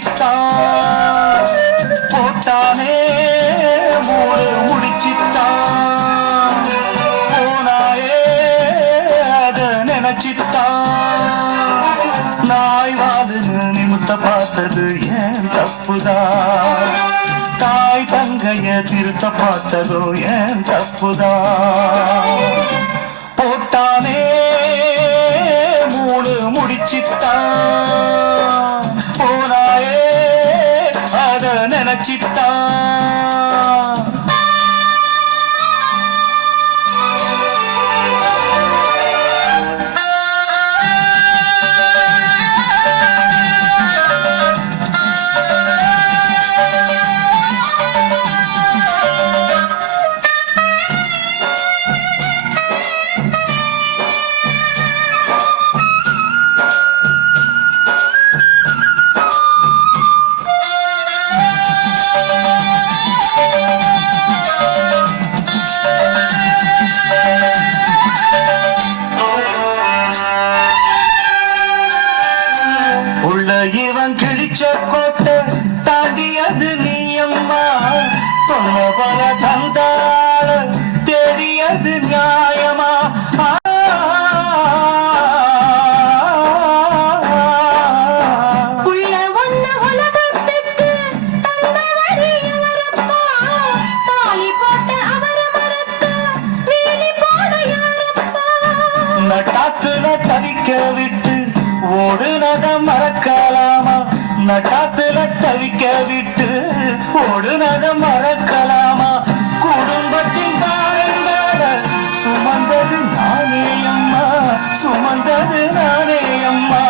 நினைச்சித்தான் போட்டானே மூடு முடிச்சித்தான் போனாயே அத நினைச்சித்தான் நாய் வாதுன்னு நிமித்த பார்த்தது ஏன் தப்புதான் தாய் தங்கைய திருத்த பார்த்ததோ ஏன் தப்புதான் போட்டானே மூடு முடிச்சித்தான் போனாயே அத நினைச்சித்தான் இவன் கிழிச்ச கோட்டை தாண்டியது நீயம்மா பொண்ண பல தந்தாள தெரியது நியாயமா நட்டாத்துல தவிக்க விட்டு ஓடுனத மறக்கலாமா நட்டாத்துல தவிக்க விட்டு ஓடுனத மறக்கலாமா குடும்பத்தின் பாரங்களை சுமந்தது நானே அம்மா சுமந்தது நானே அம்மா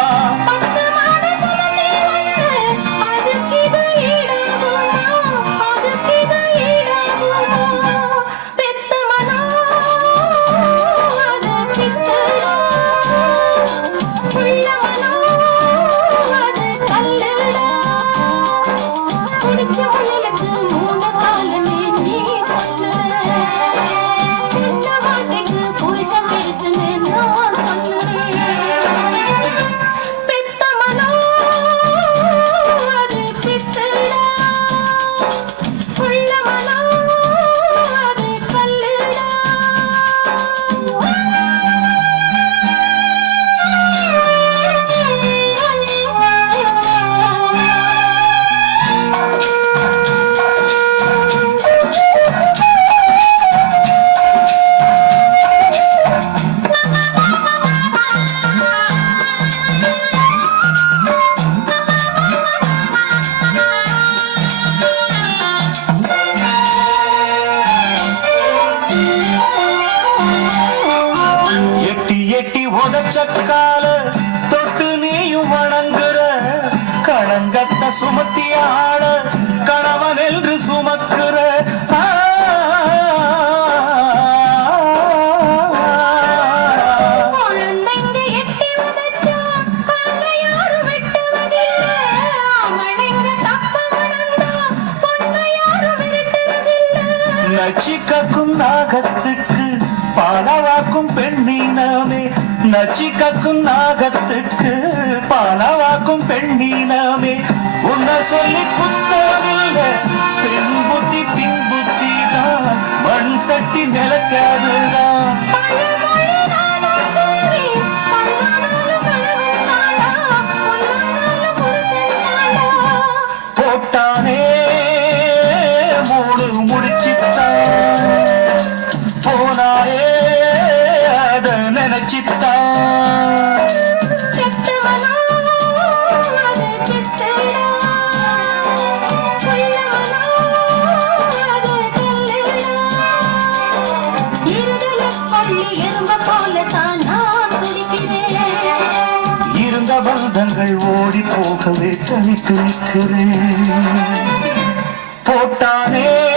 உதச்சக்கால தொட்டு நீயும் வணங்குற களங்கத்த சுமத்தியாட கணவன் என்று சுமக்குற நச்சிக்கும் நாகத்துக்கு பாலவாக்கும் பெண்ணினமே நச்சிக்கும் நாகத்துக்கு பாலவாக்கும் பெண்ணினமே உன்னை சொல்லி குத்தமில்லை பெண் புத்தி பின் புத்தி தான் மண் சட்டி நிலக்காதுதான் போட்டானே மூடு முடிச்சித்தான் போனாயே அத நினைச்சித்தான் இருந்த பந்தங்கள் ஓடி போகவே தனித்து நிற்கிறேன் போட்டானே